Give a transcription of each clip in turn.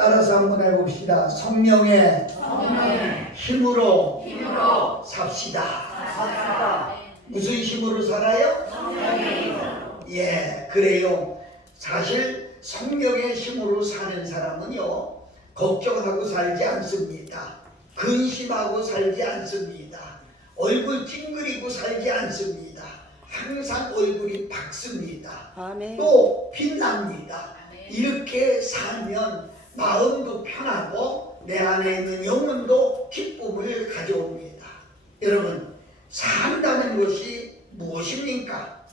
따라서 한번 해봅시다. 성령의 힘으로 삽시다. 무슨 힘으로 살아요? 성령의 힘으로. 예, 그래요. 사실 성령의 힘으로 사는 사람은요, 걱정하고 살지 않습니다. 근심하고 살지 않습니다. 얼굴 찡그리고 살지 않습니다. 항상 얼굴이 밝습니다. 아멘. 또 빛납니다. 이렇게 살면 마음도 편하고 내 안에 있는 영혼도 기쁨을 가져옵니다. 여러분, 산다는 것이 무엇입니까?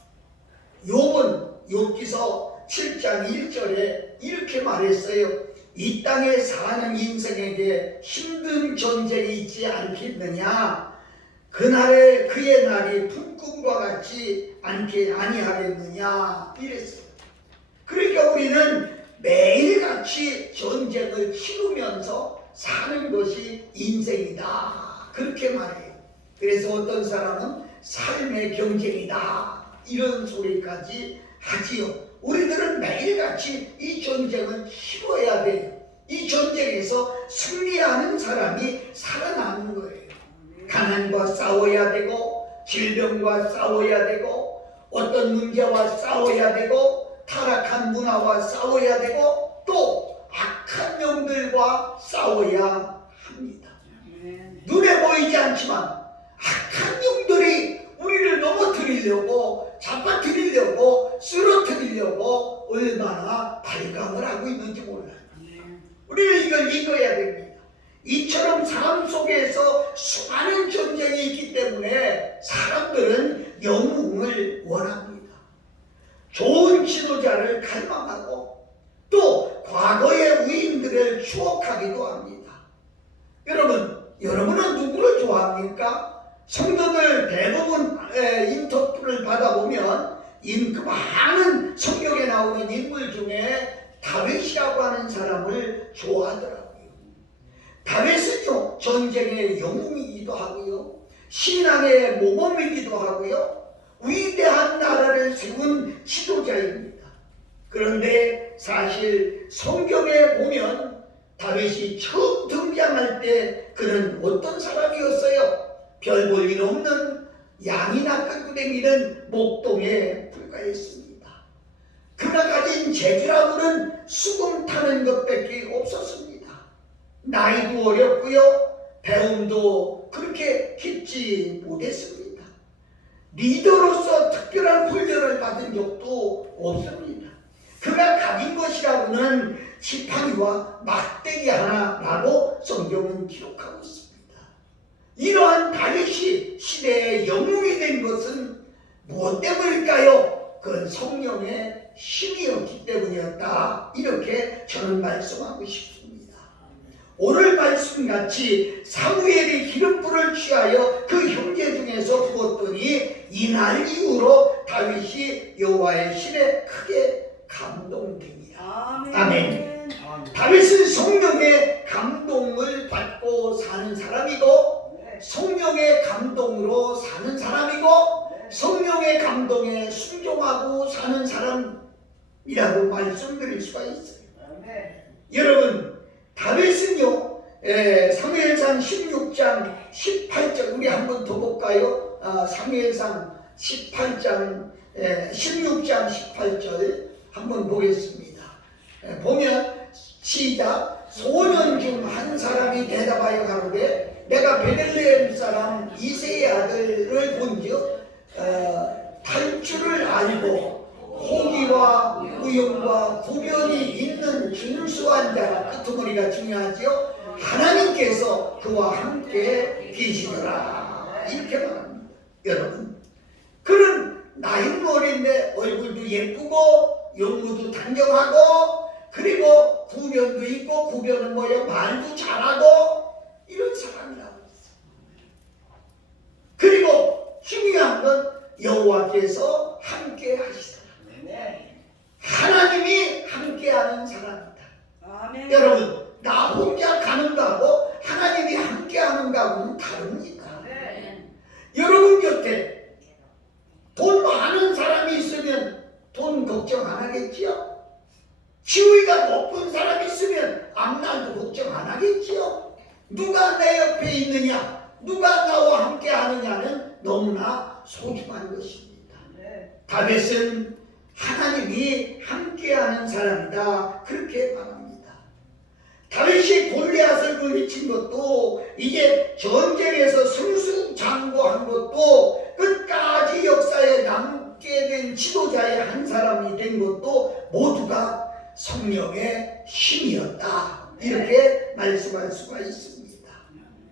욥기서 7장 1절에 이렇게 말했어요. 이 땅에 사는 인생에게 힘든 전쟁이 있지 않겠느냐? 그날에 그의 날이 불금과 같지 아니하겠느냐? 이랬어요. 그러니까 우리는 매일같이 전쟁을 치르면서 사는 것이 인생이다. 그렇게 말해요. 그래서 어떤 사람은 삶의 경쟁이다. 이런 소리까지 하지요. 우리들은 매일같이 이 전쟁을 치러야 돼요. 이 전쟁에서 승리하는 사람이 살아나는 거예요. 가난과 싸워야 되고, 질병과 싸워야 되고, 어떤 문제와 싸워야 되고, 타락한 문화와 싸워야 되고, 또 악한 영들과 싸워야 합니다. 눈에 보이지 않지만 악한 영들이 우리를 넘어뜨리려고, 잡아뜨리려고, 쓰러뜨리려고 얼마나 발광을 하고 있는지 몰라요. 우리는 이걸 읽어야 됩니다. 이처럼 삶 속에서 수많은 전쟁이 있기 때문에 사람들은 영웅을 원합니다. 좋은 지도자를 갈망하고 또 과거의 위인들을 추억하기도 합니다. 여러분은 누구를 좋아합니까? 성도들 대부분 인터뷰를 받아보면 그 많은 성경에 나오는 인물 중에 다윗이라고 하는 사람을 좋아하더라고요. 다윗은요, 전쟁의 영웅이기도 하고요, 신앙의 모범이기도 하고요, 위대한 나라를 세운 지도자입니다. 그런데 사실 성경에 보면 다윗이 처음 등장할 때 그는 어떤 사람이었어요? 별 볼 일 없는 양이나 끌고 다니는 목동에 불과했습니다. 그가 가진 재주라고는 수금 타는 것밖에 없었습니다. 나이도 어렸고요, 배움도 그렇게 깊지 못했습니다. 리더로서 특별한 훈련을 받은 적도 없습니다. 그가 가진 것이라고는 지팡이와 막대기 하나라고 성경은 기록하고 있습니다. 이러한 다윗이 시대의 영웅이 된 것은 무엇 때문일까요? 그건 성령의 힘이었기 때문이었다. 이렇게 저는 말씀하고 싶습니다. 오늘 말씀같이 사무엘이 기름불을 취하여 그 형제 중에서 부었더니 이날 이후로 다윗이 여호와의 신에 크게 감동되니라. 아멘. 다윗은 성령의 감동을 받고 사는 사람이고, 성령의 감동으로 사는 사람이고, 성령의 감동에 순종하고 사는 사람이라고 말씀드릴 수가 있어요. 여러분, 다윗은요, 사무엘상 16장 18절, 우리 한번 더 볼까요? 사무엘상 16장 18절 한번 보겠습니다. 보면 시작. 소년 중 한 사람이 대답하여 가로되 내가 베들레헴 사람 이새의 아들을 본즉 탈줄을 알고 호기와 우영과 구변이 있는 준수한 자라. 끄트머리가 중요하죠. 하나님께서 그와 함께 계시더라. 이렇게 말합니다. 여러분, 그는 나이는 어린데 얼굴도 예쁘고 영무도 단정하고, 그리고 구변도 있고, 구변은 뭐예요? 말도 잘하고, 이런 사람이라고 했어요. 그리고 중요한 건 여호와께서 함께 하시더라. 하나님이 함께하는 사람이다. 아멘. 여러분, 나 혼자 가는 거하고 하나님이 함께하는 거하고는 다릅니다. 아멘. 여러분 곁에 돈 많은 사람이 있으면 돈 걱정 안 하겠지요? 지위가 높은 사람이 있으면 앞날 누가 내 옆에 있느냐, 누가 나와 함께 하느냐는 너무나 소중한 것입니다. 다윗은 하나님이 함께하는 사람이다, 그렇게 말합니다. 다윗이 골리앗을 물리친 것도, 이게 전쟁에서 승승장구한 것도, 끝까지 역사에 남게 된 지도자의 한 사람이 된 것도 모두가 성령의 힘이었다, 이렇게 말씀할 수가 있습니다.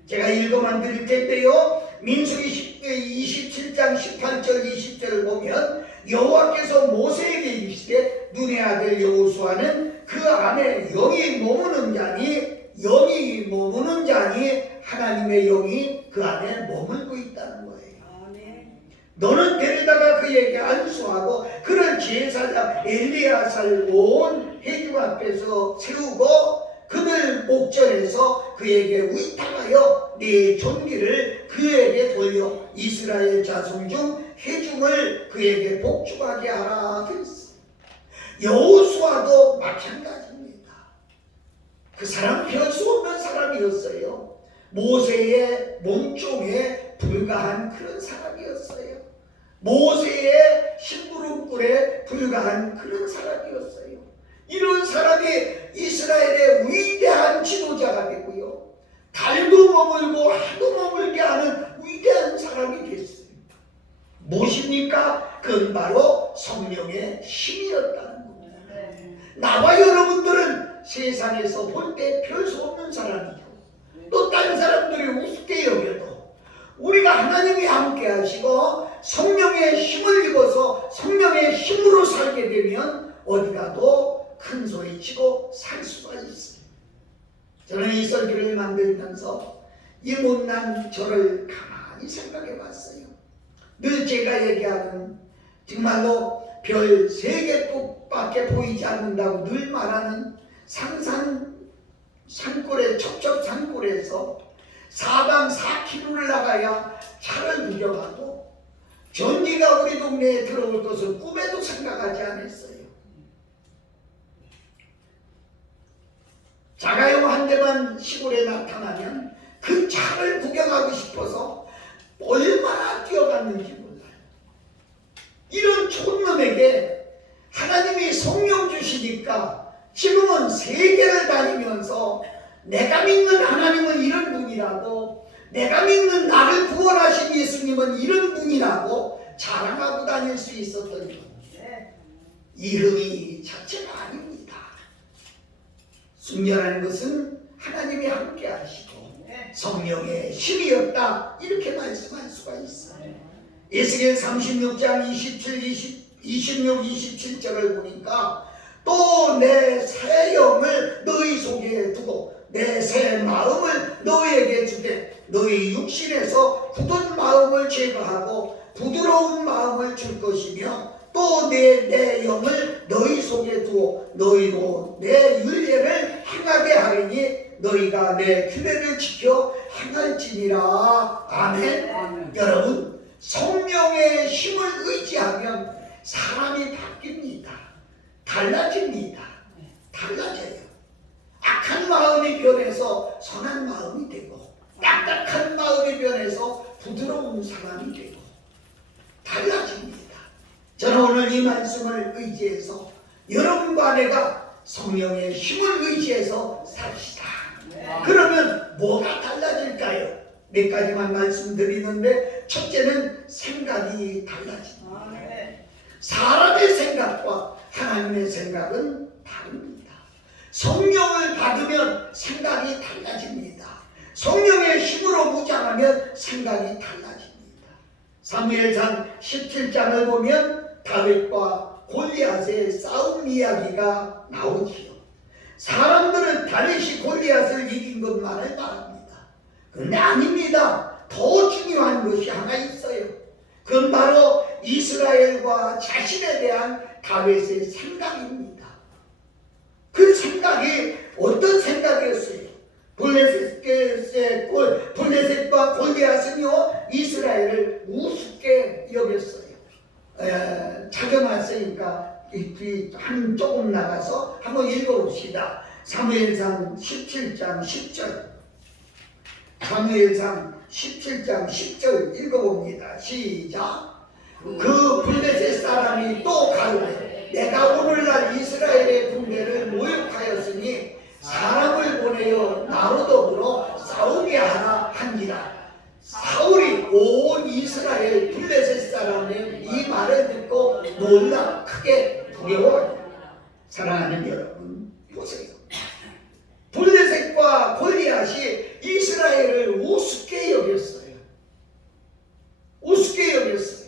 제가 읽어만 드릴 텐데요, 민수기 27장 18절 20절을 보면 여호와께서 모세에게 이르시되 눈의 아들 여호수아는 그 안에 영이 머무는 자니 하나님의 영이 그 안에 머물고 있다는 거예요. 너는 데려다가 그에게 안수하고 그를 제사장 엘리야사를 온 회중 앞에서 세우고 그들 목전에서 그에게 위탁하여 네 존귀를 그에게 돌려 이스라엘 자손 중 회중을 그에게 복주하게 하라 그랬어요. 여호수아도 마찬가지입니다. 그 사람 별 수 없는 사람이었어요. 모세의 몸종에 불과한 그런 사람이었어요. 모세의 심부름꾼에 불과한 그런 사람이었어요. 이런 사람이 이스라엘의 위대한 지도자가 되고요, 달도 머물고 하도 머물게 하는 위대한 사람이 됐어요. 무엇입니까? 그건 바로 성령의 힘이었다는 겁니다. 나와 여러분들은 세상에서 볼 때 별 수 없는 사람이죠. 또 다른 사람들이 우습게 여겨도 우리가 하나님이 함께 하시고 성령의 힘을 입어서 성령의 힘으로 살게 되면 어디 가도 큰 소리 치고 살 수가 있어요. 저는 이 설교를 만들면서 이 못난 저를 가만히 생각해 봤어요. 늘 제가 얘기하는, 정말로 별 3개밖에 보이지 않는다고 늘 말하는 산골에, 첩첩 산골에서 사방 4km를 나가야 차를 구경하고 전기가 우리 동네에 들어올 것을 꿈에도 생각하지 않았어요. 자가용 한 대만 시골에 나타나면 그 차를 구경하고 싶어서 얼마나 뛰어갔는지 몰라요. 이런 촌놈에게 하나님이 성령 주시니까 지금은 세계를 다니면서 내가 믿는 하나님은 이런 분이라고, 내가 믿는 나를 구원하신 예수님은 이런 분이라고 자랑하고 다닐 수 있었던 건데, 이름이 자체가 아닙니다. 순결한 것은 하나님이 함께 하시고 성령의 힘이었다, 이렇게 말씀할 수가 있어요. 에스겔 36장 26, 27절을 보니까 또 내 새 영을 너희 속에 두고 내 새 마음을 너희에게 주되 너희 육신에서 굳은 마음을 제거하고 부드러운 마음을 줄 것이며 또 내 영을 너희 속에 두어 너희로 내 율례를 행하게 하리니 너희가 내 규례를 지켜 행할지니라. 아멘. 아멘. 여러분, 성령의 힘을 의지하면 사람이 바뀝니다. 달라집니다. 달라져요. 악한 마음이 변해서 선한 마음이 되고, 딱딱한 마음이 변해서 부드러운 사람이 되고 달라집니다. 저는 오늘 이 말씀을 의지해서 여러분과 내가 성령의 힘을 의지해서 삽시다. 그러면 뭐가 달라질까요? 몇 가지만 말씀드리는데, 첫째는 생각이 달라집니다. 사람의 생각과 하나님의 생각은 다릅니다. 성령을 받으면 생각이 달라집니다. 성령의 힘으로 무장하면 생각이 달라집니다. 사무엘상 17장을 보면 다윗과 골리앗의 싸움 이야기가 나오지요. 사람들은 다윗이 골리앗을 이긴 것만을 말합니다. 그런데 아닙니다. 더 중요한 것이 하나 있어요. 그건 바로 이스라엘과 자신에 대한 다윗의 생각입니다. 그 생각이 어떤 생각이었어요? 블레셋과 골리앗은요, 이스라엘을 우습게 여겼어요. 찾아놨으니까 한 조금 나가서 한번 읽어봅시다. 사무엘상 17장 10절. 사무엘상 17장 10절 읽어봅니다. 시작. 그 블레셋 사람이 또 가로되 내가 오늘날 이스라엘의 군대를 모욕하였으니 사람을 보내어 나로 더불어 싸우게 하라 한지라. 사울이 온 이스라엘 블레셋 사람의 이 말을 듣고 놀라 크게 두려워합니다. 사랑하는 여러분, 보세요. 블레셋과 골리앗이 이스라엘을 우습게 여겼어요. 우습게 여겼어요.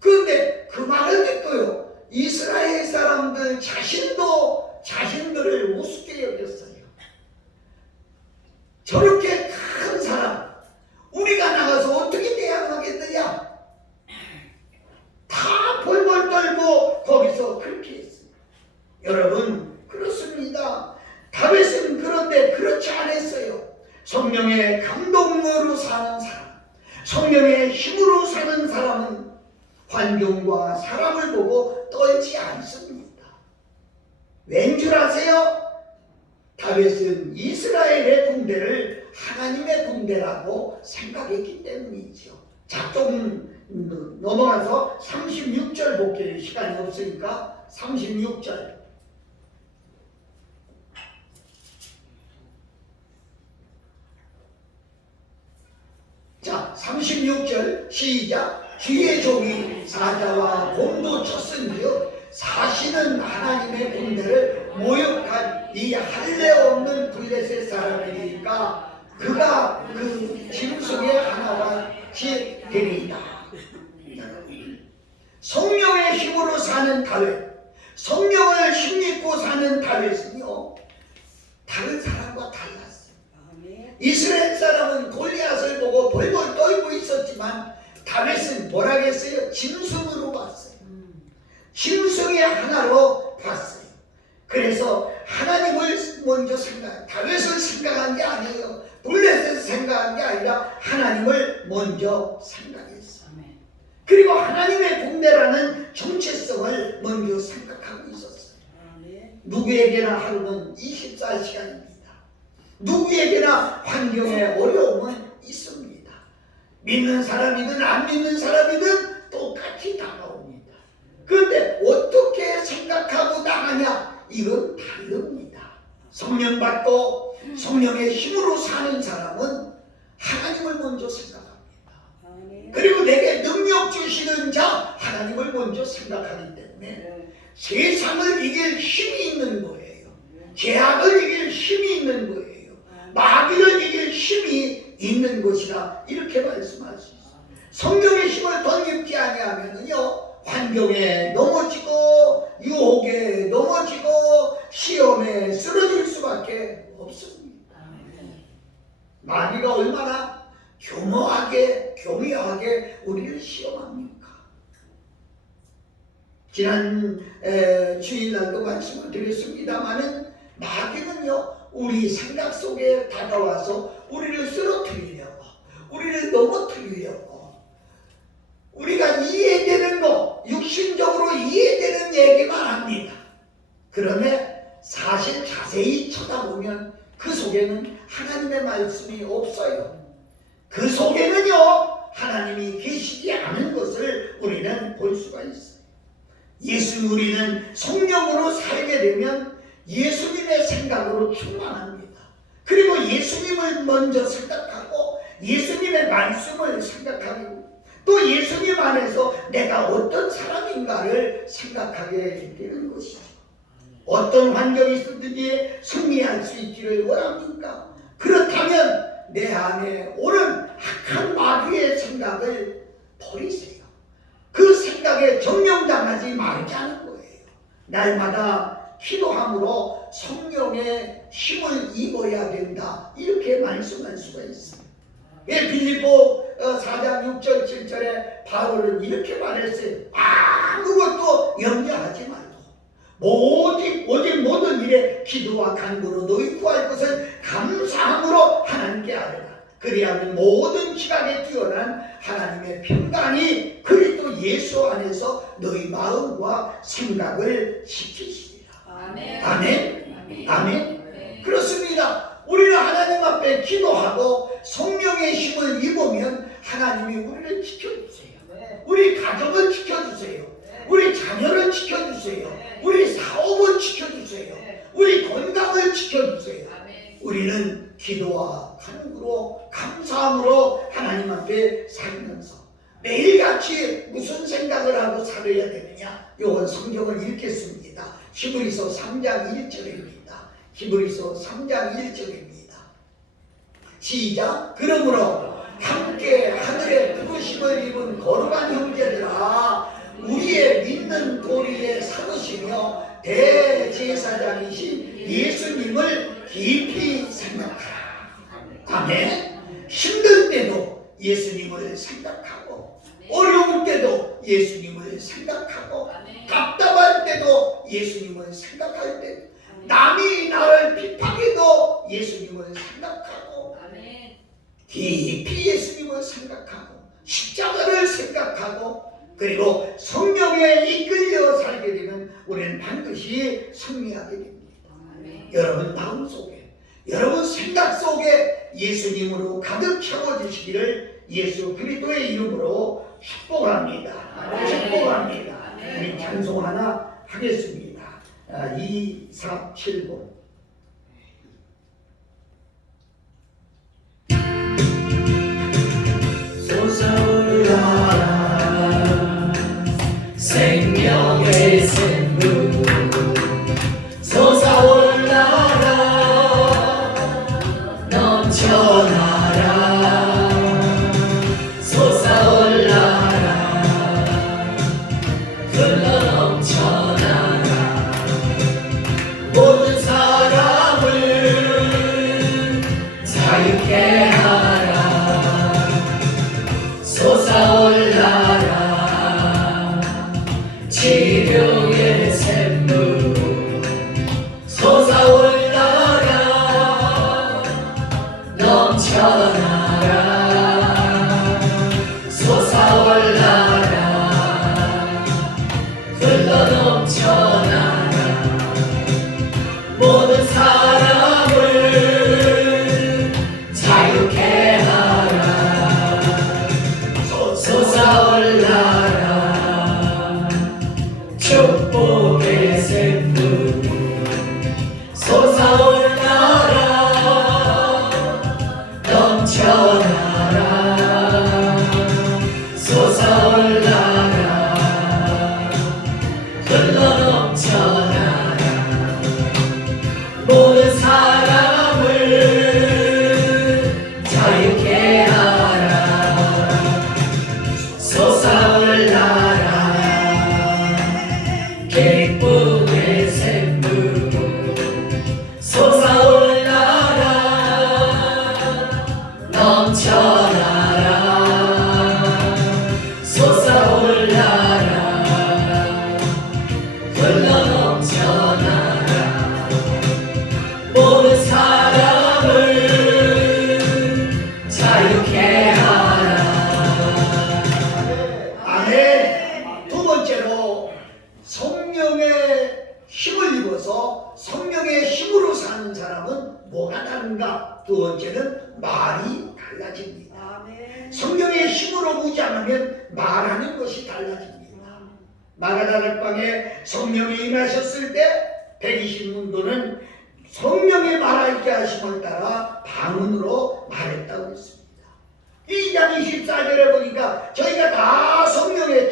그런데 그 말을 듣고요, 이스라엘 사람들 자신도 자신들을 우습게 여겼어요. 저렇게 큰 사람, 우리가 나가서 어떻게 대항하겠느냐? 다 벌벌 떨고 거기서 그렇게 했어요. 여러분, 그렇습니다. 다윗은 그런데 그렇지 않았어요. 성령의 감동으로 사는 사람, 성령의 힘으로 사는 사람은 환경과 사람을 보고 떨지 않습니다. 왠 줄 아세요? 다윗은 이스라엘의 군대를 하나님의 군대라고 생각했기 때문이죠. 자, 좀 넘어가서 36절 볼게요. 시간이 없으니까 36절. 자, 36절 시작. 주의 종이 사자와 곰도 쳤은지요 사실은 하나님의 군대를 모욕한 이 할례 없는 블레셋 사람이니까 그가 그 짐승의 하나와 같이 되리이다. 성령의 힘으로 사는 다윗, 성령을 힘입고 사는 다윗은요, 다른 사람과 달랐어요. 이스라엘 사람은 골리앗을 보고 벌벌 떨고 있었지만 다윗은 뭐라겠어요? 짐승으로 봤어요. 짐승의 하나로 봤어요. 그래서 하나님을 먼저 다윗을 생각한 게 아니에요. 블레셋을 생각한 게 아니라 하나님을 먼저 생각했어요. 그리고 하나님의 군대라는 정체성을 먼저 생각하고 있었어요. 누구에게나 하루는 24시간입니다. 누구에게나 환경에 어려움은 있습니다. 믿는 사람이든 안 믿는 사람이든 똑같이 다가옵니다. 그런데 어떻게 생각하고 나가냐, 이건 다릅니다. 성령 받고 성령의 힘으로 사는 사람은 하나님을 먼저 생각합니다. 그리고 내게 능력 주시는 자 하나님을 먼저 생각하기 때문에 세상을 이길 힘이 있는 거예요. 죄악을 이길 힘이 있는 거예요. 마귀를 이길 힘이 있는 것이라 이렇게 말씀할 수 있어요. 성령의 힘을 덧입지 아니하면요, 환경에 넘어지고 유혹에 넘어지고 시험에 쓰러질 수밖에 없습니다. 마귀가 얼마나 교묘하게 우리를 시험합니까? 지난 주일날도 말씀을 드렸습니다마는 마귀는요, 우리 생각 속에 다가와서 우리를 쓰러뜨리려고, 우리를 넘어뜨리려고, 우리가 이해되는 거, 육신적으로 이해되는 얘기만 합니다. 그런데 사실 자세히 쳐다보면 그 속에는 하나님의 말씀이 없어요. 그 속에는요, 하나님이 계시지 않은 것을 우리는 볼 수가 있어요. 우리는 성령으로 살게 되면 예수님의 생각으로 충만합니다. 그리고 예수님을 먼저 생각하고 예수님의 말씀을 생각하고 또 예수님 안에서 내가 어떤 사람인가를 생각하게 되는 것이죠. 어떤 환경이 있든지 승리할 수 있기를 원합니까? 그렇다면 내 안에 오는 악한 마귀의 생각을 버리세요. 그 생각에 점령당하지 말자는 거예요. 날마다 기도함으로 성령의 힘을 입어야 된다, 이렇게 말씀할 수가 있어요. 빌립보 4장 6절 7절에 바울은 이렇게 말했어요. 아무것도 염려하지 말고 오직 모든 일에 기도와 간구로 너희 구할 것을 감사함으로 하나님께 아뢰라. 그리하면 모든 지각에 뛰어난 하나님의 평강이 그리스도 예수 안에서 너희 마음과 생각을 지키시리라. 아멘. 아멘. 아멘. 아멘. 그렇습니다. 우리는 하나님 앞에 기도하고 성령의 하나님이 우리를 지켜주세요. 우리 가정을 지켜주세요. 우리 자녀를 지켜주세요. 우리 사업을 지켜주세요. 우리 건강을 지켜주세요. 우리는 기도와 간구로 감사함으로 하나님 앞에 살면서 매일같이 무슨 생각을 하고 살아야 되느냐, 요건 성경을 읽겠습니다. 히브리서 3장 1절입니다. 히브리서 3장 1절입니다. 시작. 그러므로 함께 하늘의 부르심을 입은 거룩한 형제들아, 우리의 믿는 도리에 삼으시며 대제사장이신 예수님을 깊이 생각하라. 아멘. 힘들 때도 예수님을 생각하고, 어려울 때도 예수님을 생각하고, 답답할 때도 예수님을 생각할 때, 남이 나를 비판해도 예수님을 생각하고, 깊이 예수님을 생각하고, 십자가를 생각하고, 그리고 성령에 이끌려 살게 되면 우리는 반드시 승리하게 됩니다. 여러분 마음속에, 여러분 생각 속에 예수님으로 가득 채워주시기를 예수 그리스도의 이름으로 축복합니다. 축복합니다. 우리 찬송 하나 하겠습니다. 2, 4, 7, 9. 솟아올라라 생명의 샘물, 솟아올라라 넘쳐나라, 솟아올라라 흘러넘쳐나라. 모든 사람을 자유케 하라. 솟아올라라 치료의 샘물, 솟아올라라 넘쳐나라, 솟아올라라 흘러넘쳐나라. 모든 사람을 자유케 하라. 솟아올라라 축복의 샘물, 솟아올라라 넘쳐나라, 솟아올라라 흘러넘쳐나라. 모든 사람을 자유케 하라. 솟아올라라 기쁨의 샘물, 솟아올라라 넘쳐나라, 솟아올라라 흘러넘쳐나라. 모든 사람을 자유케 하라. 아멘. 두 번째로 성령의 힘을 입어서 성령의 힘으로 사는 사람은 뭐가 다른가? 두 번째는 말이 달라집니다. 성령의 힘으로 무장하면 말하는 것이 달라집니다. 마가다락방에 성령이 임하셨을 때 120문도는 성령의 말하게 하심을 따라 방언으로 말했다고 했습니다. 2장 24절에 보니까 저희가 다 성령의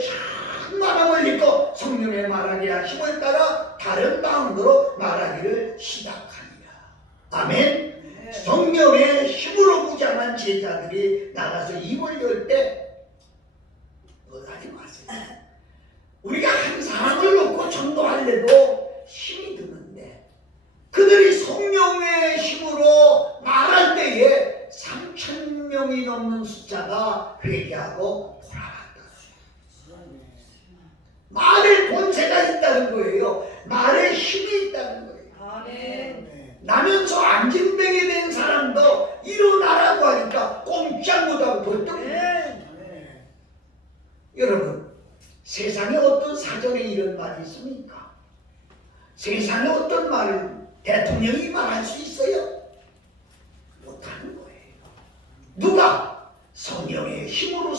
충만함을 입고 성령의 말하게 하심을 따라 다른 방언으로 말하기를 시작하니라. 아멘. 성령의 힘으로 무장한 제자들이 나가서 입을 열 때 하지 마세요. 우리가 한 사람을 놓고 전도하려도 힘이 드는데 그들이 성령의 힘으로 말할 때에 3,000명이 넘는 숫자가 회개하고 돌아왔다. 말에 본세가 있다는 거예요. 말에 힘이 있다는 거예요. 아멘. 나면서 안진뱅이 된 사람도 일어나라고 하니까 꼼짝 못하고 벌떡. 여러분, 세상에 어떤 사전에 이런 말이 있습니까? 세상에 어떤 말을 대통령이 말할 수 있어요? 못하는 거예요. 누가? 성령의 힘으로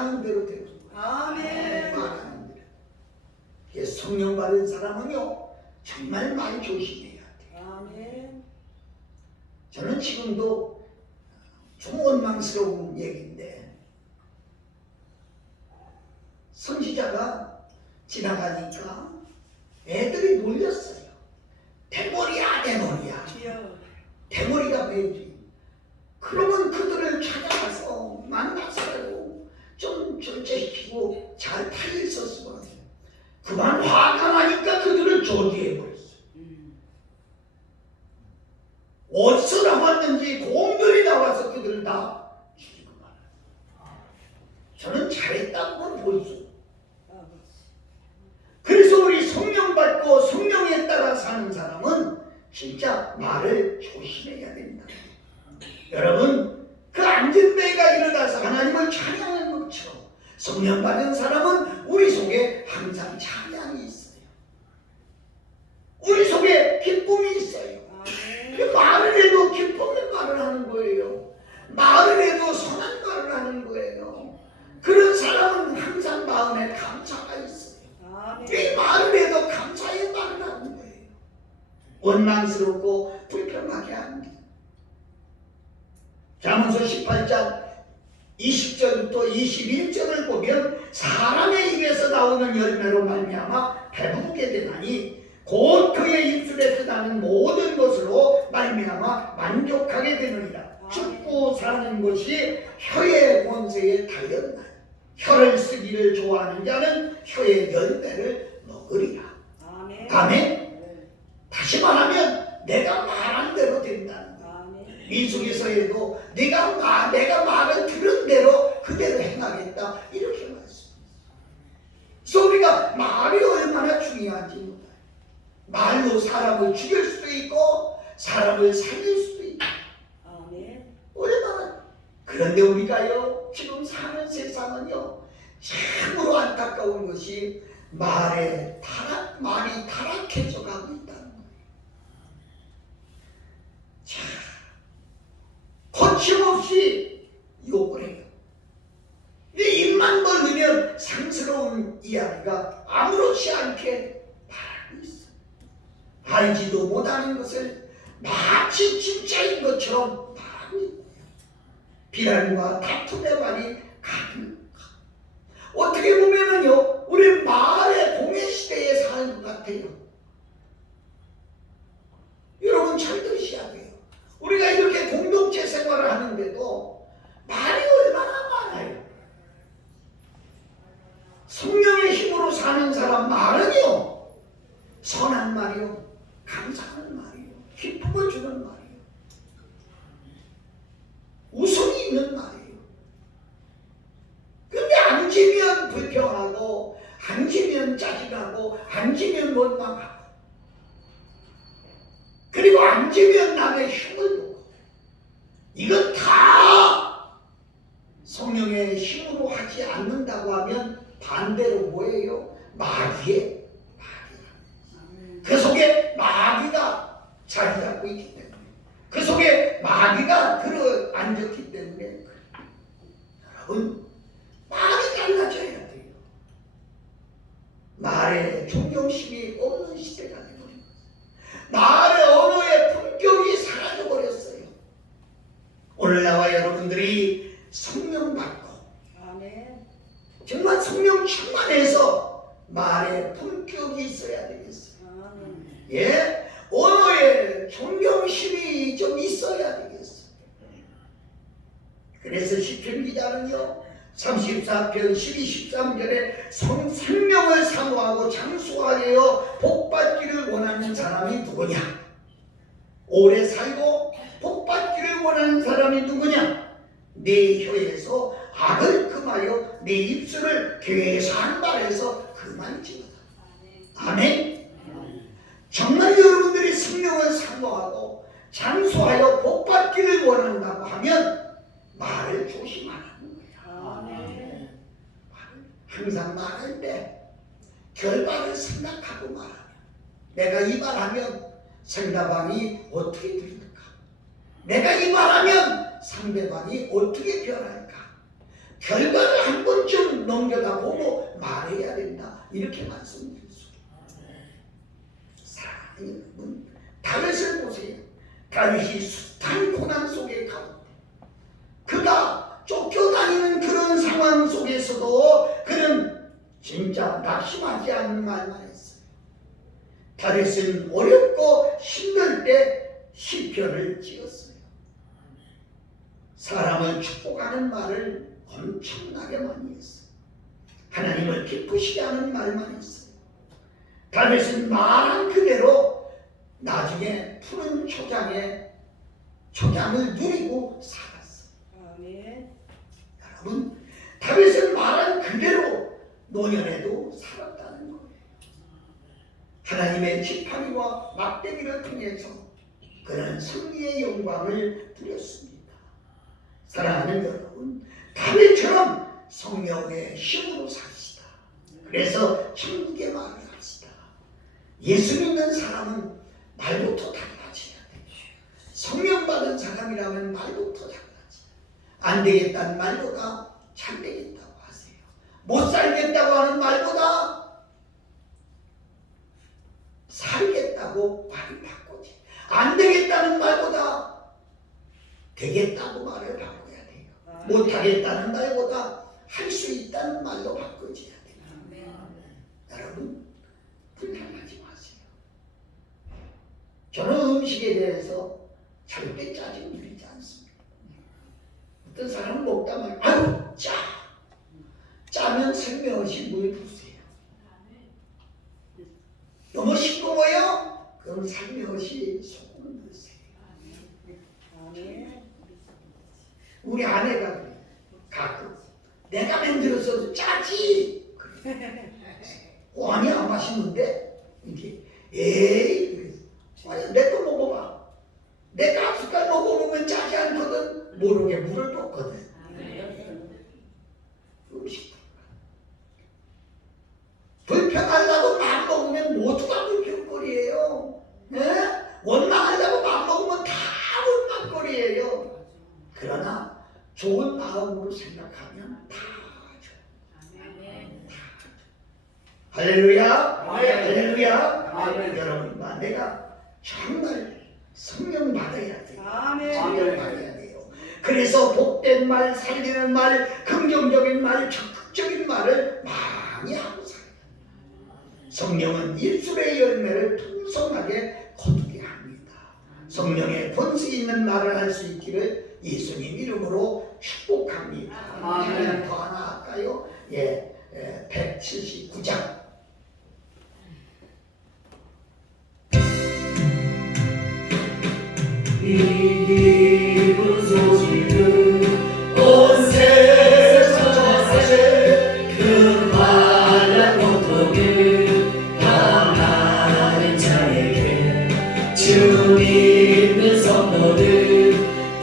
말하는 대로 되는 거예요. 아멘. 말하는 대로. 예, 성령 받은 사람은요 정말 말 조심해야 돼요. 아멘. 저는 지금도 좀 원망스러운 얘기인데 선지자가 지나가니까 애들이 놀렸어요. 대머리야 대머리야. 귀여워. 대머리가 왜지? 그러면 그들을 찾아가서 만나서 좀 절제시키고 잘 탈렸었으면 그만 화가 나니까 그들을 저지해버렸어요. 어디서 나왔는지 곰들이 나와서 그들을 다 죽이고 말아요. 저는 잘했다고는 볼 수. 그래서 우리 성령 받고 성령에 따라 사는 사람은 진짜 말을 조심해야 된다. 여러분 그 안전배가 일어나서 하나님을 찬양하는 것처럼 성령 받은 사람은 우리 속에 항상 찬양이 있어요. 우리 속에 기쁨이 있어요. 그 말을 해도 기쁨의 말을 하는 거예요. 말을 해도 선한 말을 하는 거예요. 그런 사람은 항상 마음에 감사가 있어요. 이 말을 해도 감사의 말을 하는 거예요. 원망스럽고 불평하게 하는 게. 잠언서 18장 20절부터 21절을 보면 사람의 입에서 나오는 열매로 말미암아 배부르게 되나니 곧 그의 입술에서 나는 모든 것으로 말미암아 만족하게 되느니라. 죽고 사는 것이 혀의 권세에 달렸나니 혀를 쓰기를 좋아하는 자는 혀의 열매를 먹으리라. 아멘. 아멘. 다시 말하면 내가 말한 대로 된다는 거예요. 민수기서에도 내가 말을 들은 대로 그대로 행하겠다 이렇게 말씀했어요. 그래서 우리가 말이 얼마나 중요한지 몰라요. 말로 사람을 죽일 수도 있고 사람을 살릴 수도 있고. 아멘. 얼마나. 그런데 우리가요 지금 사는 세상은요 참으로 안타까운 것이 말이 타락해져 가고 있다는 거예요. 자, 거침없이 욕을 해요. 입만 벌리면 상스러운 이야기가 아무렇지 않게 말하고 있어요. 알지도 못하는 것을 마치 진짜인 것처럼 말하고 있고요. 비난과 다툼의 말이 가득. 어떻게 보면은요 우리 말의 공예시대에 사는 것 같아요. 여러분 잘 들으셔야 돼요. 우리가 이렇게 공동체 생활을 하는데도 말이 얼마나 많아요. 성령의 힘으로 사는 사람 말은요 선한 말이요 감사하는 말이요 기쁨을 주는 말이요 웃음이 있는 말이요. 근데 앉으면 불평하고 앉으면 짜증나고 앉으면 원망하고 그리고 앉으면 남의 흉을 보고 이건 다 성령의 힘으로 하지 않는다고 하면 반대로 뭐예요? 마귀예요. 그 속에 마귀가 자리 잡고 있기 때문에 그 속에 마귀가 들어앉았기 때문에 여러분 말이 달라져야 돼요. 말에 존경심이 없는 시대가 되버린 거예요. 말의 언어의 품격이 사라져버렸어요. 오늘 나와 여러분들이 성령 받고 아멘. 정말 성령 충만해서 말에 품격이 있어야 되겠어요. 아멘. 예? 언어에 존경심이 좀 있어야 되겠어요. 그래서 시편 기자는요 34편 12, 13절에 생명을 사모하고 장수하려 복받기를 원하는 사람이 누구냐? 오래 살고 복받기를 원하는 사람이 누구냐? 내 혀에서 악을 금하여 내 입술을 괴사한 말에서 그만지어다. 아멘. 정말 여러분들이 생명을 사모하고 장수하여 복받기를 원한다고 하면 말을 조심하라는 거예요. 아멘. 항상 말할 때 결과를 생각하고 말하면 내가 이 말하면 상대방이 어떻게 들을까? 내가 이 말하면 상대방이 어떻게 변할까? 결과를 한 번쯤 넘겨다보고 말해야 된다. 이렇게 말씀드렸습니다. 사랑하는 여러분, 다윗을 보세요. 다윗이 숱한 고난 속에 가운데 그가 쫓겨다니는 그런 상황 속에서도 그는 진짜 낙심하지 않는 말만 했어요. 다윗은 어렵고 힘들 때 시편을 지었어요. 사람을 축복하는 말을 엄청나게 많이 했어요. 하나님을 기쁘시게 하는 말만 했어요. 다윗은 말한 그대로 나중에 푸른 초장을 누리고 살았어요. 아멘. 여러분, 다윗은 말한 그대로 노년에도 살았다는 거예요. 하나님의 지팡이와 막대기를 통해서 그는 승리의 영광을 누렸습니다. 사랑하는 여러분, 다윗처럼 성령의 힘으로 삽시다. 그래서 천국의 말을 합시다. 예수 믿는 사람은 말부터 달라져야 돼요. 성령 받은 사람이라면 말부터 달라져요. 안 되겠다는 말보다 잘 되겠다고 하세요. 못 살겠다고 하는 말보다 살겠다고 말을 바꾸지. 안 되겠다는 말보다 되겠다고 말을 바꿔야 돼요. 못 하겠다는 말보다 할 수 있다는 말로 바꿔줘야 돼요. 여러분, 불편하지 마세요. 저는 음식에 대해서 절대 짜증 부리지 않습니다. 어떤 사람은 먹다 말고 아유 짜면 생명없이 물 부으세요. 너무 싱거워요? 그럼 살며시 소금을 넣으세요. 아멘. 우리 아내가 그래요. 가끔 내가 만들어서 짜지. 아니 안 맛있는데 이게 에이 그래서 아니 내 거 먹어봐. 내가 앞숟갈 먹어보면 짜지 않거든. 모르게 물을 붓거든. 음식 불평하려고 맘 먹으면 모두가 불평거리예요. 네? 원망하려고 맘 먹으면 다 원망거리예요. 그러나 좋은 마음으로 생각하면 다 좋아. 할렐루야. 할렐루야. 여러분, 내가 정말 성령 받아야 돼요. 성령 받아야 돼요. 그래서 복된 말, 살리는 말, 긍정적인 말, 적극적인 말을 많이 하고 살아요. 성령은 입술의 열매를 풍성하게 거두게 합니다. 성령의 본수 있는 말을 할 수 있기를 예수님 이름으로 축복합니다. 하나 더 하나 할까요? 179장. 이 기쁜 소식을 온 세상 전하세 그 환난 고통을 당하는 자에게 주 믿는 성도들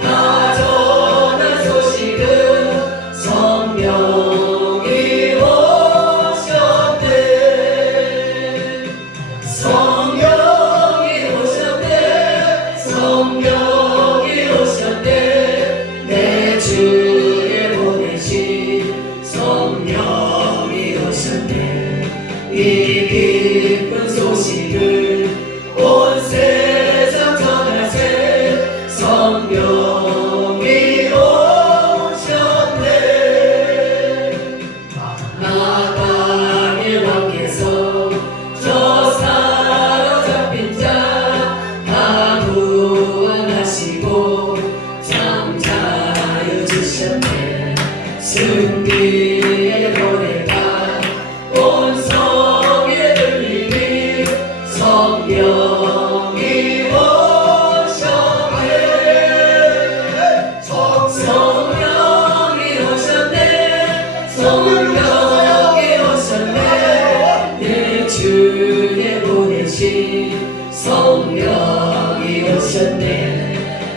다 전한 소식은 성령이 오셨네. 성령이 오셨네. 내 주에 보내신 성령이 오셨네. 이 기쁜 소식을 온 세상 전하세 성령이 오셨네. 나강의 왕께서 저 사로잡힌 자 다 구원하시고 잠자여 주셨네. 승리의 노래가 온 성에 들리니 성령이 오셨네. 성령이 오셨네. 성령이 오셨네. 내 주에 보내신 성령이 오셨네.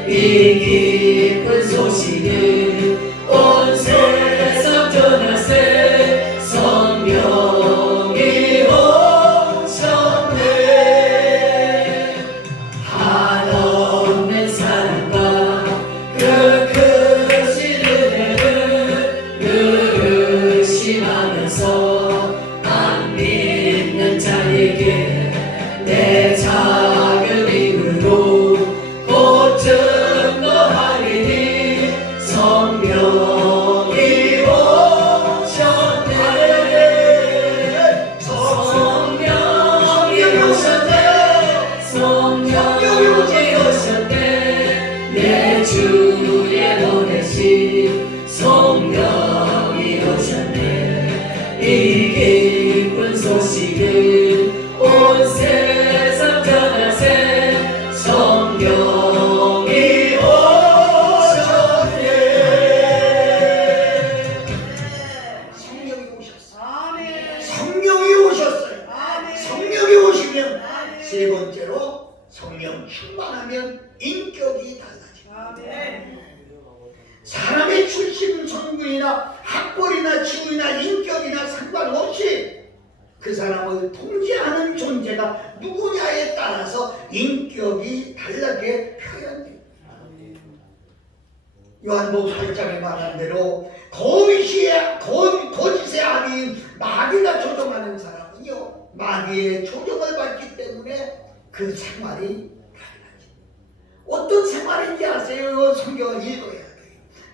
이 기쁜 소식을 온 세상 전하세 성령이 오셨네. 한없는 사랑과 그 크신 은혜를 세상 변화세 성령이 오셨네. 성령이 오셨어요. 아멘. 성령이 오셨어요. 아멘. 성령이 오시면 아멘. 세 번째로 성령 충만하면 인격이 달라져요. 아멘. 사람의 출신, 성분이나 학벌이나 지위나 인격이나 상관없이 그 사람을 통제하는 존재가 누구냐에 따라서 인격이 다르게 표현돼요. 요한복음 8장에 말한 대로 거짓의 아비인 마귀가 조종하는 사람은요, 마귀의 조종을 받기 때문에 그 생활이 달라져요. 어떤 생활인지 아세요? 성경을 읽어야 돼요.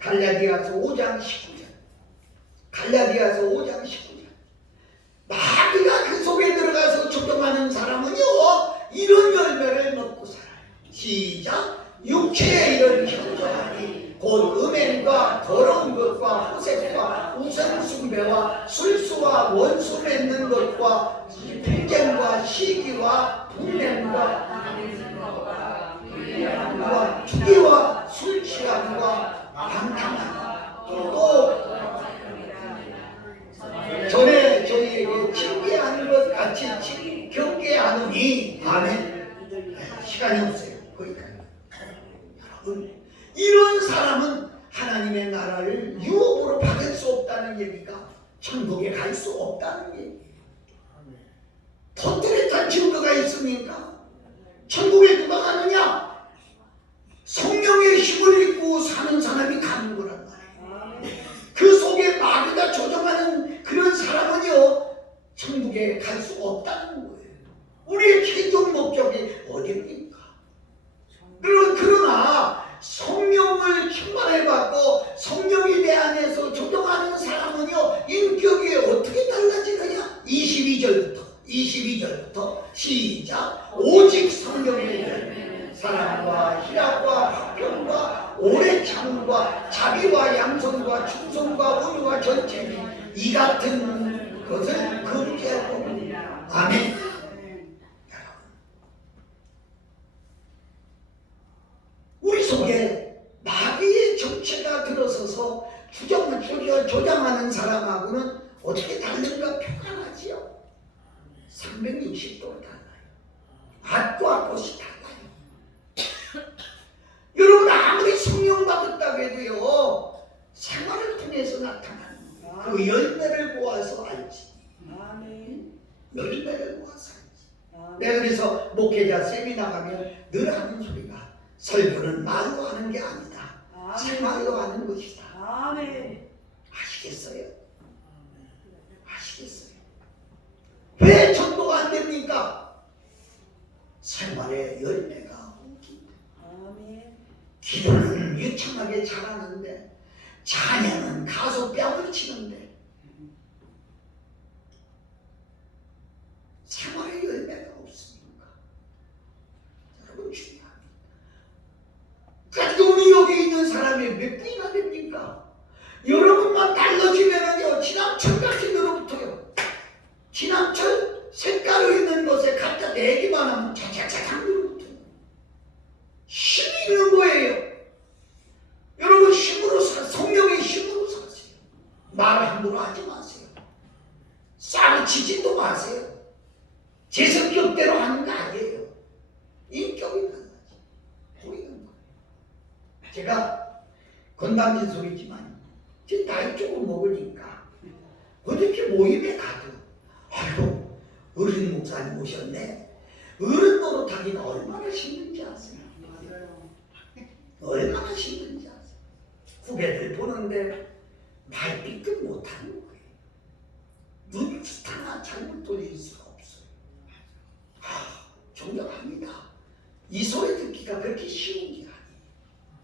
갈라디아서 5장 19절. 갈라디아서 5장 19절. 마귀가 그 속에 들어가서 조종하는 사람은요, 이런 열매를 먹고 살아요. 시작. 육체의 이런 형정하니 곧 음행과 더러운 것과 호색과 우상숭배와 술수와 원수 맺는 것과 분쟁과 시기와 분냄과 투기와 술 취함과 방탕함. 또 전에 저희에게 징계하는 것 같이 경계하느니. 아멘. 시간이 없어요. 거기까지. 여러분, 이런 사람은 하나님의 나라를 유업으로 받을 수 없다는 얘기가 천국에 갈 수 없다는 얘기예요. 더 뚜렷한 증거가 있습니까? 천국에 누가 가느냐? 성령의 힘을 입고 사는 사람이 가는 거란 말이에요. 그 속에 마귀가 조종하는 그런 사람은요, 천국에 갈 수 없다는 거예요. 우리의 최종 목적이 어디입니까? 그러나 성령을 충만해받고 성령이 내 안에서 조종하는 사람은요, 인격이 어떻게 달라지느냐? 22절부터 시작. 오직 성령의 열매, 사랑과 희락과 화평과 오래 참음과 자비와 양선과 충성과 의와 전체니 이 같은 것을 금지하고. 아멘. 우리 속에 마귀의 정체가 들어서서 조장하는 사람하고는 어떻게 다른가 표가 나지요. 360도로 달라요. 앞과 앞것이 달라요. 여러분, 아무리 성령 받았다고 해도요, 생활을 통해서 나타나는 그 열매를 모아서 알지. 열매를 모아서 알지. 내가 그래서 목회자 세미나 가면 늘 하는 소리가, 설교는 말로 하는 게 아니다. 생활로 하는 것이다. 아시겠어요? 아시겠어요? 왜 전도가 안 됩니까? 생활의 열매가 없기. 기도는 유창하게 잘하는데, 찬양은 가서 뺨을 치는데, 생활의 열매가 없습니까? 여러분, 중요합니다. 그러니까 우리 여기 있는 사람이 몇 분이나 됩니까? 여러분만 달라지면은요, 지남철같이 늘어붙어요. 지남철 색깔로 있는 것에 갖다 대기만 하면 차차차차 늘어붙어요. 힘이 있는 거예요. 여러분, 힘으로 성령의 힘으로 사세요. 말 함부로 하지 마세요. 싸우치지도 마세요. 제 성격대로 하는 거 아니에요. 인격이 달라지 보이는 거예요. 제가 건방진 소리지만 제 나이 조금 먹으니까 어떻게 모임에 가도, 아이고 어른 목사님 오셨네, 어른 노릇하기가 얼마나 힘든지 아세요? 얼마나 힘든지 아세요? 후배들 보는데 말 삐끗 못하는 거예요. 눈짓 하나 잘못 돌릴 수가 없어요. 존경합니다. 이 소리 듣기가 그렇게 쉬운 게 아니에요.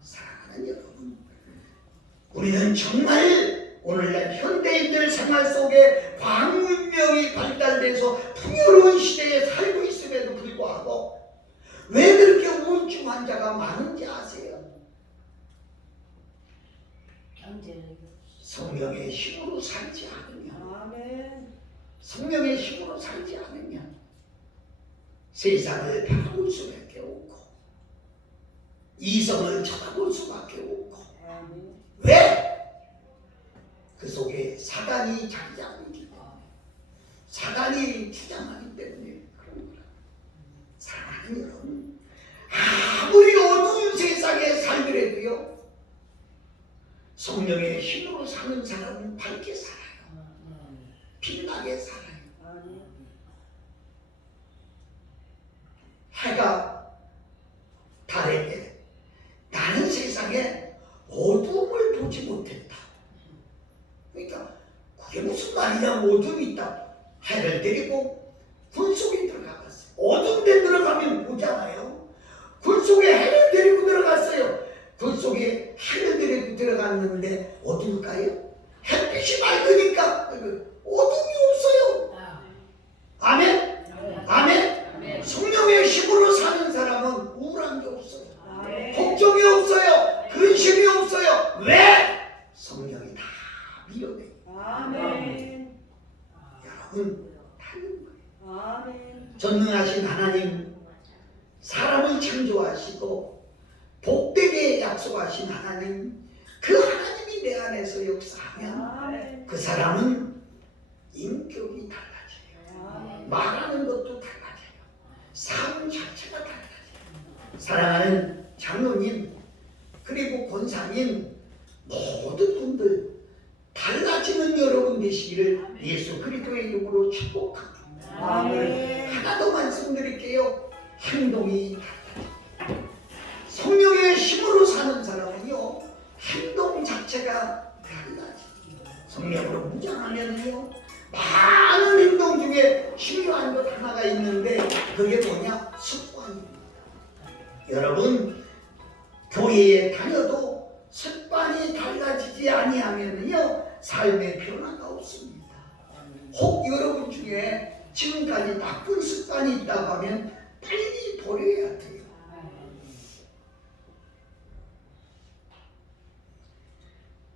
사랑하는 여러분, 우리는 정말 오늘날 현대인들 생활 속에 과학 문명이 발달돼서 풍요로운 시대에 살고 있음에도 불구하고 왜 그렇게 우울증 환자가 많은지 아세요? 성령의 힘으로 살지 않으면, 성령의 힘으로 살지 않으면 세상을 바라볼 수밖에 없고 이성을 쳐다볼 수밖에 없고 아멘. 왜? 그 속에 사단이 자기자기 있기 때문에 사단이 주장하기 때문에 그런 거라. 사랑하는 여러분, 아무리 어두운 세상에 살더라도요 성령의 힘으로 사는 사람은 밝게 살아요. 빛나게 살아요. 아멘. 해가 달에게 나는 세상에 어두움을 보지 못했다. 그러니까 그게 무슨 말이냐. 어둠이 있다. 해를 데리고 굴 속에 들어가봤어요. 어두운 데 들어가면 보잖아요. 굴 속에 해를 데리고 들어갔어요. 굴 속에 해를 데리고 들어갔는데 어두울까요? 햇빛이 밝으니까 어둠이 없어요. 아멘? 아멘? 성령의 힘으로 사는 사람은 우울한 게 없어요. 아멘. 걱정이 없어요. 근심이 없어요. 왜? 성령이 다 밀어내요. 아멘. 여러분, 다른 거예요. 아멘. 전능하신 하나님, 사람을 창조하시고 복되게 약속하신 하나님, 그 하나님이 내 안에서 역사하면 아멘. 그 사람은 인격이 달라져요. 아멘. 말하는 것도 달라져요. 삶 자체가 달라져요. 사랑하는 장로님 그리고 권사님 모든 분들 달라지는 여러분 되시기를 예수 그리스도의 이름으로 축복합니다. 아멘. 하나 더 말씀드릴게요. 행동이 달라져요. 성령의 힘으로 사는 사람은요 행동 자체가 달라져요. 성령으로 무장하면요 많은 행동 중에 중요한 것 하나가 있는데 그게 뭐냐? 습관입니다. 여러분 교회에 다녀도 습관이 달라지지 아니하면요 삶의 변화가 없습니다. 혹 여러분 중에 지금까지 나쁜 습관이 있다고 하면 빨리 버려야 돼요.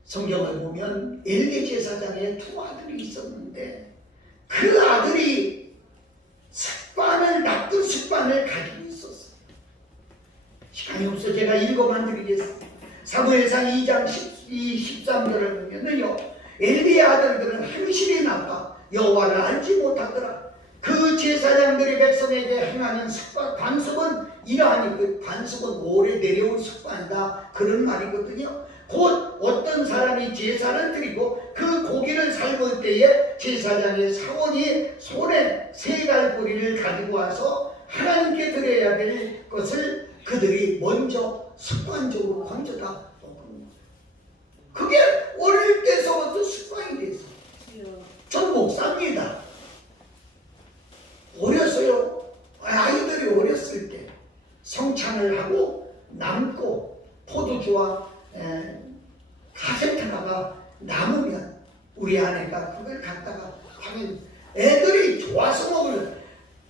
성경을 보면 엘리 제사장의 두 아들이 있었는데 그 아들이 나쁜 습관을 가지고 있었어요. 시간이 없어 제가 읽어만 드리겠습니다. 사무엘상 2장 13절을 보면은요 엘리의 아들들은 행실이 나빠 여호와를 알지 못하더라. 그 제사장들이 백성에게 행하는 관습은 이러하니 그 관습은 오래 내려온 습관이다 그런 말이거든요. 곧 어떤 사람이 제사를 드리고 그 고기를 삶을 때에 제사장의 사원이 손에 세갈고리를 가지고 와서 하나님께 드려야 될 것을 그들이 먼저 습관적으로 건져다 놓는 거예요. 그게 어릴 때서부터 습관이 됐어요. 전 목사입니다. 어렸어요. 아이들이 어렸을 때 성찬을 하고 남고 포도주와 카세트가 남으면 우리 아내가 그걸 갖다가 하면 애들이 좋아서 먹을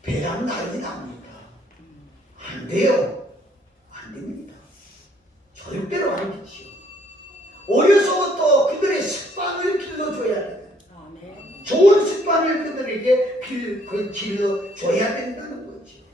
배란 날이 납니다. 안 돼요. 안 됩니다. 절대로 안 되지요. 어려서부터 그들의 습관을 길러줘야 돼요. 아멘. 좋은 습관을 그들에게 길러줘야 된다는 거지.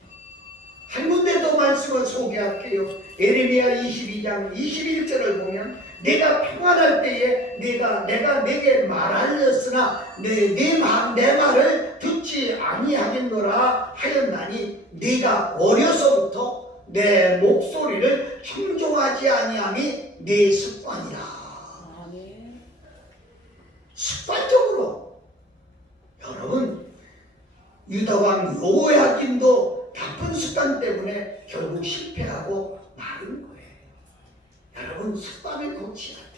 한 군데 더 말씀을 소개할게요. 에레미야 22장 21절을 보면 내가 평안할 때에 내가 내게 말하였으나 내 말을 듣지 아니하겠노라 하였나니 네가 어려서부터 내 목소리를 청종하지 아니함이 네 습관이라. 아멘. 습관적으로 여러분 유다왕 여호야김도 나쁜 습관 때문에 결국 실패하고 마른 거예요. 여러분 습관을 고쳐야 돼요.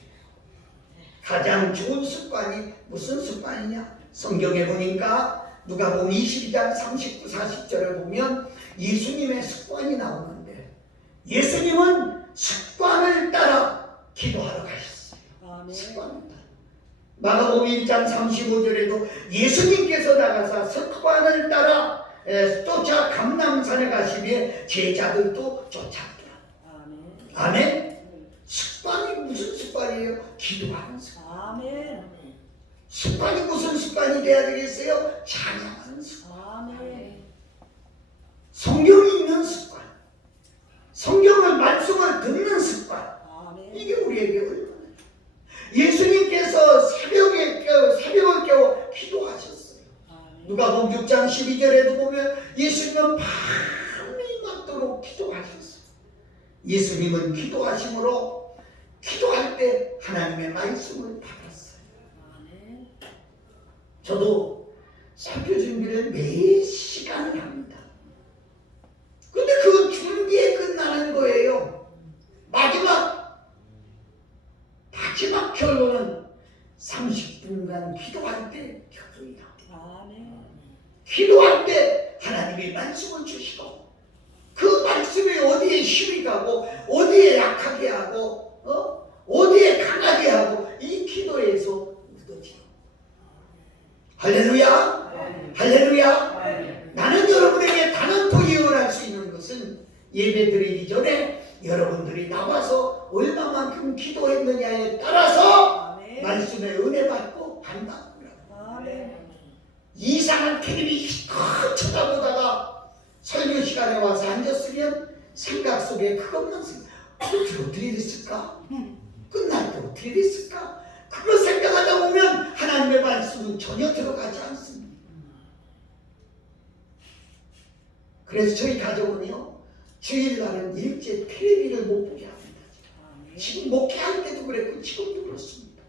가장 좋은 습관이 무슨 습관이냐? 성경에 보니까 누가복음 22장 39, 40절을 보면 예수님의 습관이 나오는데 예수님은 습관을 따라 기도하러 가셨어요. 아멘. 습관을 따라. 마가복음 1장 35절에도 예수님께서 나가서 습관을 따라 쫓아 감람산에 가시며 제자들도 쫓았더라. 아멘. 아멘. 습관이 무슨 습관이에요? 기도하는 습관. 아멘. 습관이 무슨 습관이 돼야 되겠어요? 찬양하는 습관. 아멘. 성경이 있는 습관, 성경을 말씀을 듣는 습관, 아멘. 이게 우리에게 얼마나. 예수님께서 새벽을 깨워 기도하셨어요. 아멘. 누가복음 6장 12절에도 보면 예수님은 밤이 맞도록 기도하셨어요. 예수님은 기도하심으로 기도할 때 하나님의 말씀을 받았어요. 아멘. 저도 설교 준비를 매 시간을 합니다. 근데 그 준비에 끝나는 거예요. 마지막 결론은 30분간 기도할 때 결론이 나옵니다. 아멘. 기도할 때 하나님이 말씀을 주시고 그 말씀이 어디에 힘이 가고 어디에 약하게 하고 어디에 강하게 하고 이 기도에서 묻어지요. 할렐루야. 할렐루야. 나는 여러분에게 단언토 예언할 수 있는 것은 예배 드리기 전에 여러분들이 나와서 얼마만큼 기도했느냐에 따라서 아멘. 말씀의 은혜 받고 간다고. 아멘. 이상한 텔레비 큰 쳐다보다가 설교 시간에 와서 앉았으면 생각 속에 그것만 어떻게 됐을까? 끝날 때 어떻게 됐을까? 그걸 생각하다 보면 하나님의 말씀은 전혀 들어가지 않습니다. 그래서 저희 가족은요, 주일날은 일제 텔레비를 못 보게 합니다. 아멘. 지금 목회할 때도 그랬고 지금도 그렇습니다.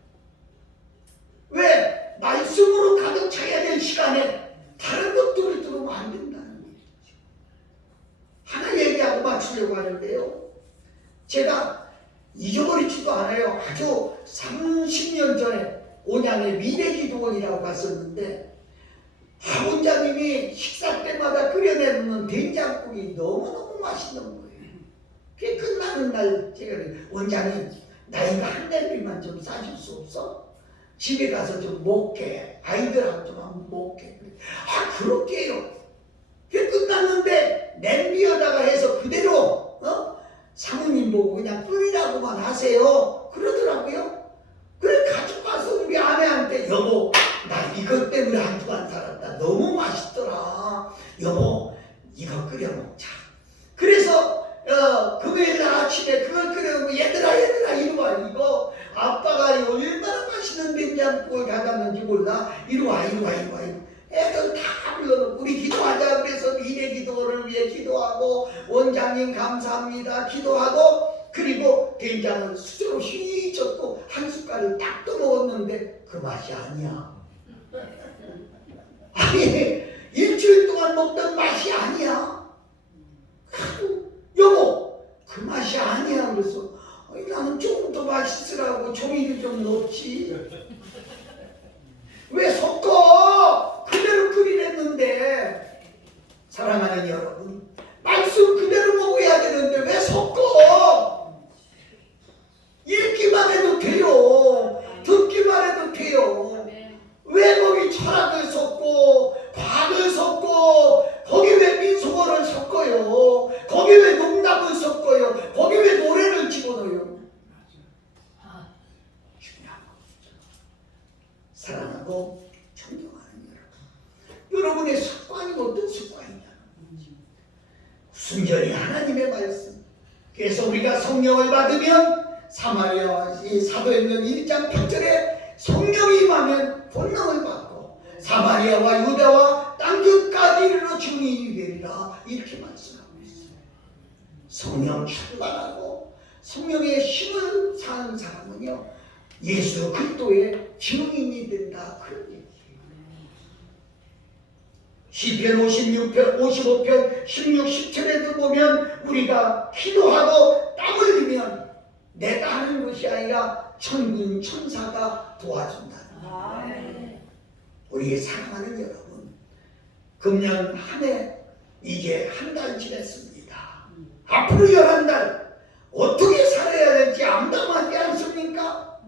왜? 말씀으로 가득 차야 될 시간에 다른 것들을 들으면 안 된다는 얘기죠. 하나 얘기하고 마치려고 하는데요, 제가 잊어버리지도 않아요. 아주 30년 전에 온양의 미래기도원이라고 갔었는데 원장님이 식사 때마다 끓여내는 된장국이 너무너무 맛있는 거예요. 그게 끝나는 날 제가 원장님, 나이가 한 달비만 좀 싸줄 수 없어? 집에 가서 좀 먹게, 아이들하고 좀 한번 먹게. 아, 그럴게요. 그게 끝났는데 냄비에다가 해서 그대로 사모님 보고 그냥 끓이라고만 하세요 그러더라고요. 그래 가지고 와서 우리 아내한테, 여보 나 이것 때문에 한 주간 살았다, 너무 맛있더라, 여보 이거 끓여 먹자. 그래서 금요일 아침에 그걸 끓여놓고 얘들아 이리 와, 이거 아빠가 얼마나 맛있는 된장국을 가져왔는지 몰라, 이리 와. 애들 다 불러놓고 우리 기도하자. 그래서 미래 기도를 위해 기도하고 원장님 감사합니다 기도하고, 그리고 된장을 수저로 휘 젓고 한 숟갈을 딱 떠먹었는데 그 맛이 아니야. 아니, 일주일 동안 먹던 맛이 아니야. 여보 그 맛이 아니야. 그래서 나는 조금 더 맛있으라고 조미료 좀 넣었지. 왜 섞어? 그대로 끓이랬는데. 사랑하는 여러분, 말씀 그대로 먹어야 되는데 왜 섞어? 읽기만 해도 돼요. 듣기만 해도 돼요. 왜 거기 철학을 섞고 과학을 섞고, 거기 왜 민속어를 섞어요? 거기 왜 농담을 섞어요? 거기 왜 노래를 집어넣어요? 중요한 거죠. 사랑하고 존경하는 여러분, 여러분의 습관이 어떤 습관이냐는 거죠. 순전히 하나님의 말씀. 그래서 우리가 성령을 받으면, 사마리아와 사도행전 1장 8절에 성령이 임하면 권능을 받고 사마리아와 유다와 땅 끝까지 이르러 증인이 되리라, 이렇게 말씀하고 있어요. 성령 충만하고 성령의 힘을 사는 사람은요, 예수 그리스도의 증인이 된다, 그런 얘기예요. 시편 56편, 55편, 16, 17에도 보면 우리가 기도하고 땀 흘리면 내가 하는 것이 아니라 천군 천사가 도와준다. 아멘. 우리 사랑하는 여러분, 금년 한 해 이제 한 달 지냈습니다. 앞으로 11달 어떻게 살아야 될지 암담하지 않습니까?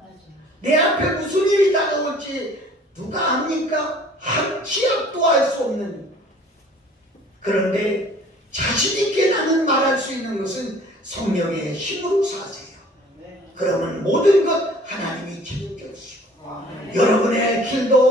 내 앞에 무슨 일이 다가올지 누가 압니까? 한 치 앞도 알 수 없는. 그런데 자신 있게 나는 말할 수 있는 것은 성령의 힘으로 사세요. 그러면 모든 것 하나님이 책임져 주시고, 여러분의 길도